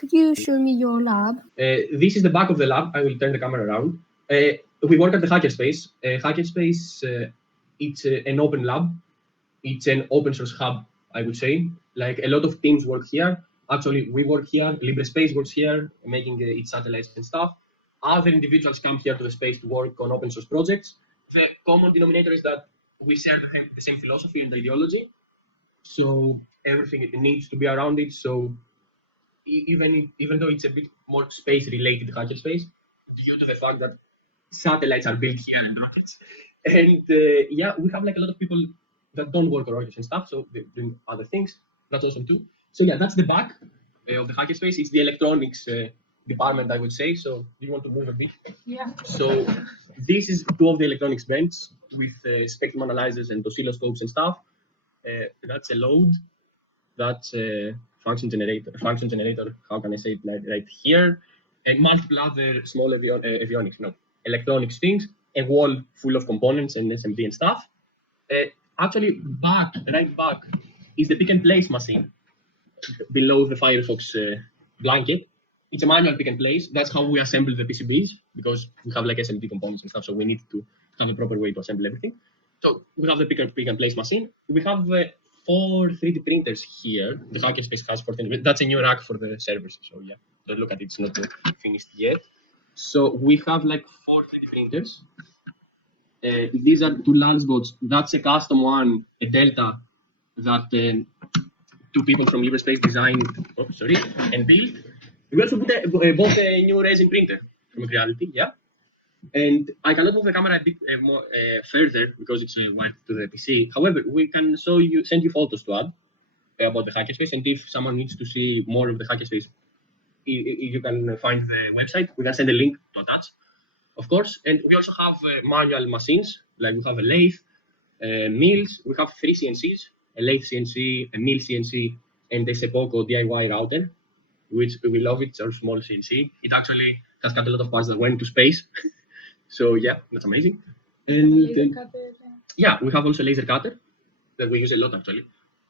Could you show me your lab? This is the back of the lab. I will turn the camera around. We work at the Hackerspace. Hackerspace, it's an open lab. It's an open source hub, I would say. Like a lot of teams work here. Actually, we work here. Libre Space works here, making its satellites and stuff. Other individuals come here to the space to work on open source projects. The common denominator is that we share the same philosophy and ideology. So everything needs to be around it. So even though it's a bit more space related Hackerspace, due to the fact that satellites are built here and rockets, and yeah, we have like a lot of people that don't work on rockets and stuff, so they're doing other things. That's awesome too. So yeah, that's the back of the Hackerspace. It's the electronics department, I would say. So do you want to move a bit? Yeah. So this is two of the electronics benches with spectrum analyzers and oscilloscopes and stuff. That's a load. That's a function generator. How can I say it right here? And multiple other small avionics, electronics things. A wall full of components and SMD and stuff. Actually, right back, is the pick and place machine below the Firefox blanket. It's a manual pick and place. That's how we assemble the PCBs, because we have like SMD components and stuff, so we need to have a proper way to assemble everything. So we have the pick and place machine. We have 4 3D printers here. The Hackerspace has 14. That's a new rack for the servers. So yeah, don't look at it. It's not finished yet. So we have like 4 3D printers. These are 2 large bots. That's a custom one, a Delta, that 2 people from Libre Space designed, and built. We also bought a new resin printer from Reality, yeah. And I cannot move the camera a bit more further because it's wired to the PC. However, we can send you photos to add about the Hackerspace, and if someone needs to see more of the Hackerspace, you can find the website. We can send a link to attach, of course. And we also have manual machines, like we have a lathe, mills. We have 3 CNCs, a lathe CNC, a mill CNC, and a Sepoco DIY router, which we love. It's our small CNC. It actually has got a lot of parts that went to space. So yeah, that's amazing. And yeah, we have also a laser cutter that we use a lot actually.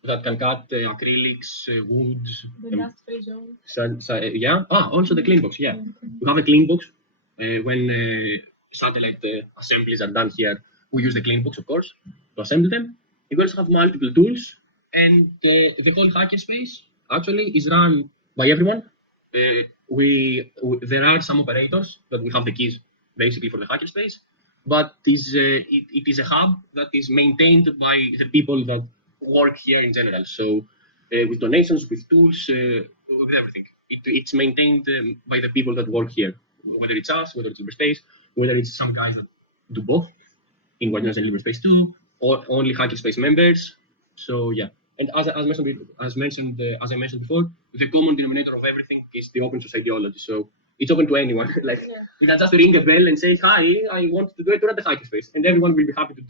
That can cut acrylics, woods. The dust-free zone. Yeah. Also the clean box. Yeah, we have a clean box. When satellite assemblies are done here, we use the clean box, of course, to assemble them. We also have multiple tools, and the whole Hackerspace actually is run by everyone. There are some operators that we have the keys basically for the Hackerspace, but it is a hub that is maintained by the people that work here in general. So with donations, with tools, with everything. It's maintained by the people that work here, whether it's us, whether it's Libre Space, whether it's some guys that do both in Guardians and Libre Space 2, or only Hackerspace members. So yeah. And as I mentioned before, the common denominator of everything is the open source ideology. So it's open to anyone. Like you can just ring a bell and say, "Hi, I want to do a tour at the Hackerspace," and everyone will be happy to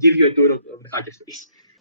give you a tour of the Hackerspace.